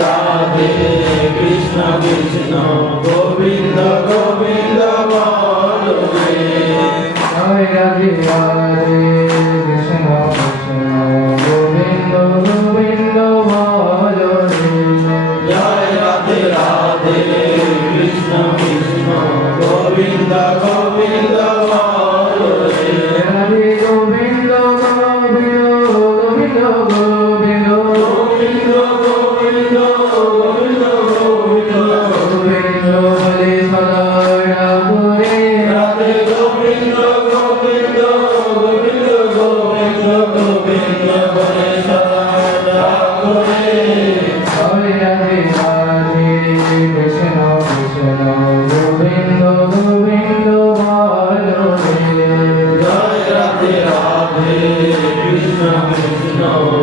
রাধে কৃষ্ণ কৃষ্ণ গোবিন্দ গোবিন্দ বল রে। জয় রাধে রাধে কৃষ্ণ কৃষ্ণ গোবিন্দ গোবিন্দ বল রে। জয় রাধে রাধে কৃষ্ণ কৃষ্ণ গোবিন্দ গোবিন্দ বল রে। রাধে গোবিন্দ গোবিন্দ গোবিন্দ গোবিন্দ গোবিন্দ গোবিন্দ গোবিন্দ গোবিন্দ গোবিন্দ বলে সদা ডাকরে। রাধে গোবিন্দ গোবিন্দ গোবিন্দ গোবিন্দ গোবিন্দ বলে সদা ডাকরে। জয় রাধে রাধে কৃষ্ণ কৃষ্ণ গোবিন্দ গোবিন্দ বল রে। জয় রাধে রাধে কৃষ্ণ কৃষ্ণ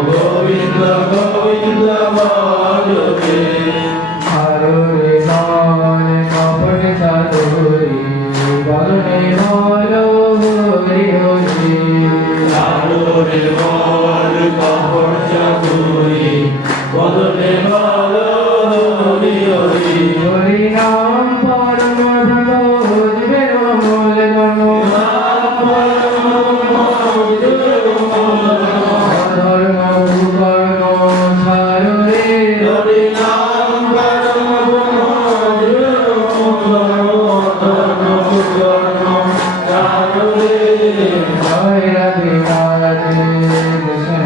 গোবিন্দ গোবিন্দ বল রে। আরো রে মন কপট চাতুরি বলনে বলো হরি হরি। আলো রে বল কপট চাতুরি বদনে বল হরি হরি। হরি নাম পরম ব্রহ্ম বুঝবে মূল ধর্ম। ধর্ম কর্ম ছাড়ো রে। হরি নাম পরম জয় রাধে রাধে কৃষ্ণ কৃষ্ণ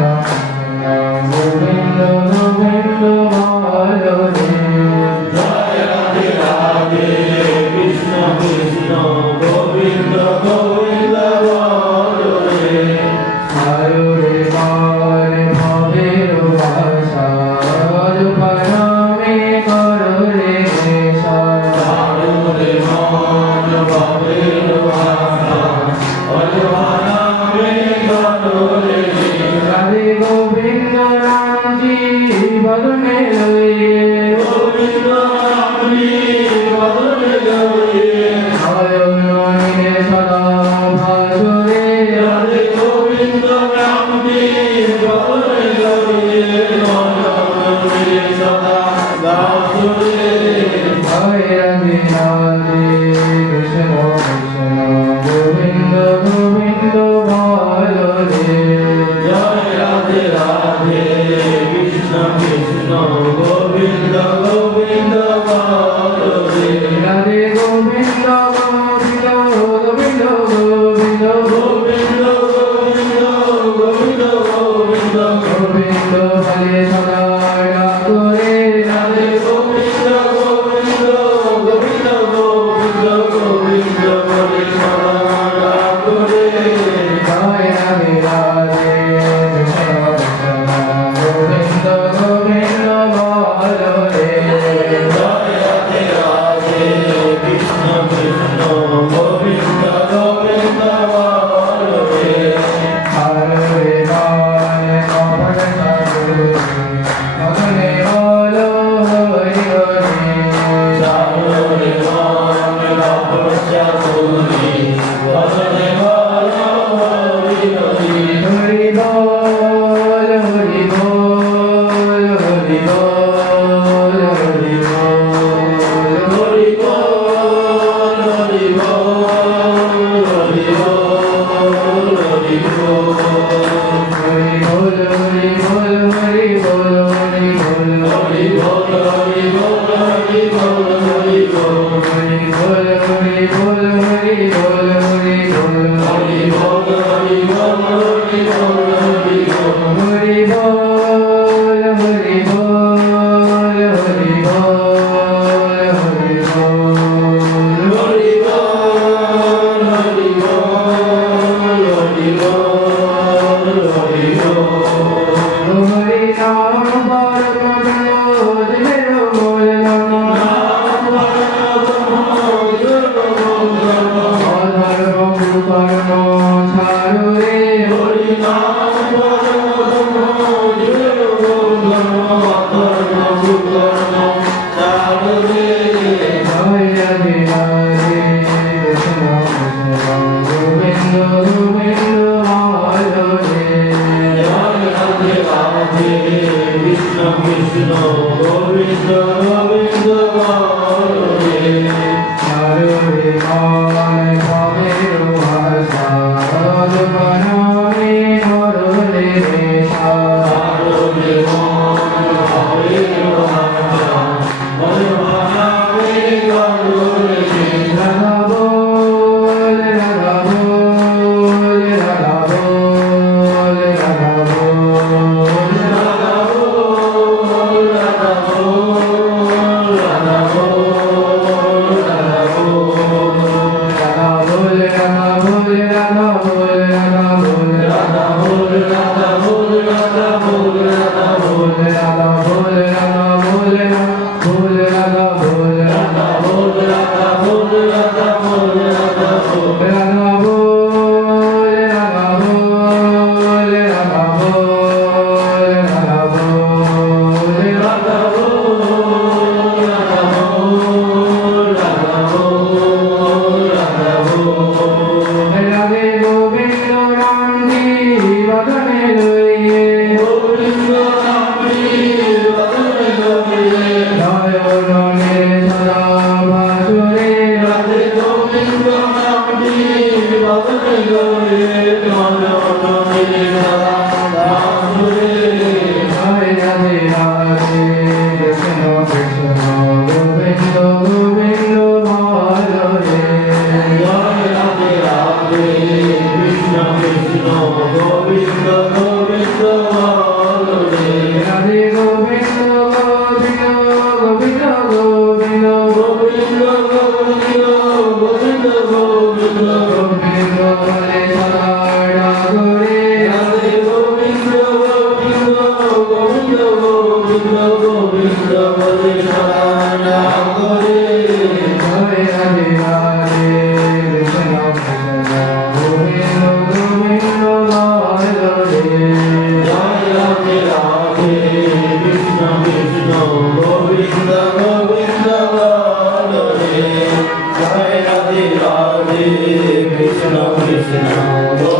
গোবিন্দ গোবিন্দ বল রে। জয় রাধে রাধে কৃষ্ণ কৃষ্ণ গোবিন্দ গোবিন্দ বল রে। আরো রে মন ভবের ভাষা অযথা নামে করো রে নেশা। আলো রে মন ভবের ভাষা অজবানা মে করো রে। রাধে গোবিন্দ রামজি বদনে লইয়ে। গোবিন্দ রামজি বদনে লইয়ে। নয়নে সদা ভাসুরে। রাধে গোবিন্দ রামজি বদনে লইয়ে। নয়নে সদা বাসুরে। জয় রাধে রাধে কৃষ্ণ কৃষ্ণ গোবিন্দ গোবিন্দ বল রে। জয় রাধে রাধে কৃষ্ণ কৃষ্ণ গোবিন্দ গোবিন্দ বল রে। রাধে গোবিন্দ গোবিন্দ গোবিন্দ গোবিন্দ গোবিন্দ গোবিন্দ গোবিন্দ গোবিন্দ গোবিন্দ বলে সদা ডাকরে। রাধে গোবিন্দ গোবিন্দ গোবিন্দ গোবিন্দ গোবিন্দ বলে সদা ডাকরে। জয় রাধে রাধে কৃষ্ণ কৃষ্ণ গোবিন্দ গোবিন্দ বল রে। জয় রাধে রাধে কৃষ্ণ কৃষ্ণ গোবিন্দ গোবিন্দ বল রে। আরো রে মন কপট চাতুরি বদনে বলো হরি হরি। চালো রে মন কপট চাতুরি বদনে বল হরি হরি। হরি বল হরি বল হরি বল হরি বল। হরি বল হরি বল হরি বল হরি বল। হরি বল হরি বল হরি বল হরি বল। হরি বল হরি বল হরি বল হরি বল। হরি বল হরি বল হরি বল হরি বল। হরি বল হরি বল হরি বল হরি বল। হরি বল হরি বল হরি বল হরি বল। হরি বল হরি বল হরি বল হরি বল। হরি নাম পরম বুঝবের মূল ধর্ম। অধর্ম কর্ম ছাড়ো রে। হরি নাম পরম ধর্ম কর্ম ছাড়ো রে। জয় রাধে রাধে কৃষ্ণ কৃষ্ণ গোবিন্দ গোবিন্দ বল রে। জয় রাধে রাধে কৃষ্ণ কৃষ্ণ Krishna Krishna